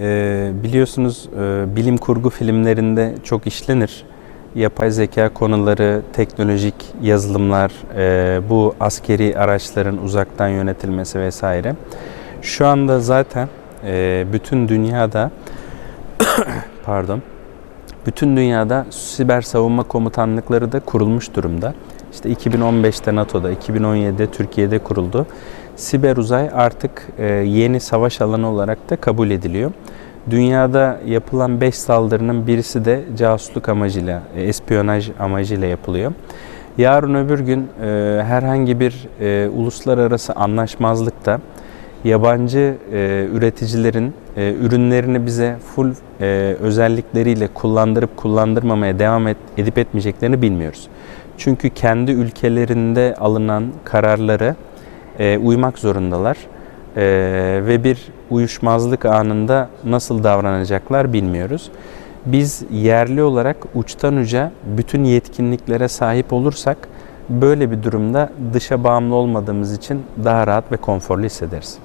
e, biliyorsunuz e, bilim kurgu filmlerinde çok işlenir. Yapay zeka konuları, teknolojik yazılımlar, e, bu askeri araçların uzaktan yönetilmesi vesaire. Şu anda zaten e, bütün dünyada pardon bütün dünyada siber savunma komutanlıkları da kurulmuş durumda. İşte 2015'te NATO'da, 2017'de Türkiye'de kuruldu. Siber uzay artık e, yeni savaş alanı olarak da kabul ediliyor. Dünyada yapılan 5 saldırının birisi de casusluk amacıyla, e, espiyonaj amacıyla yapılıyor. Yarın öbür gün e, herhangi bir uluslararası anlaşmazlıkta yabancı e, üreticilerin e, ürünlerini bize full e, özellikleriyle kullandırıp kullandırmamaya devam et, edip etmeyeceklerini bilmiyoruz. Çünkü kendi ülkelerinde alınan kararları e, uymak zorundalar E, ve bir uyuşmazlık anında nasıl davranacaklar bilmiyoruz. Biz yerli olarak uçtan uca bütün yetkinliklere sahip olursak böyle bir durumda dışa bağımlı olmadığımız için daha rahat ve konforlu hissederiz.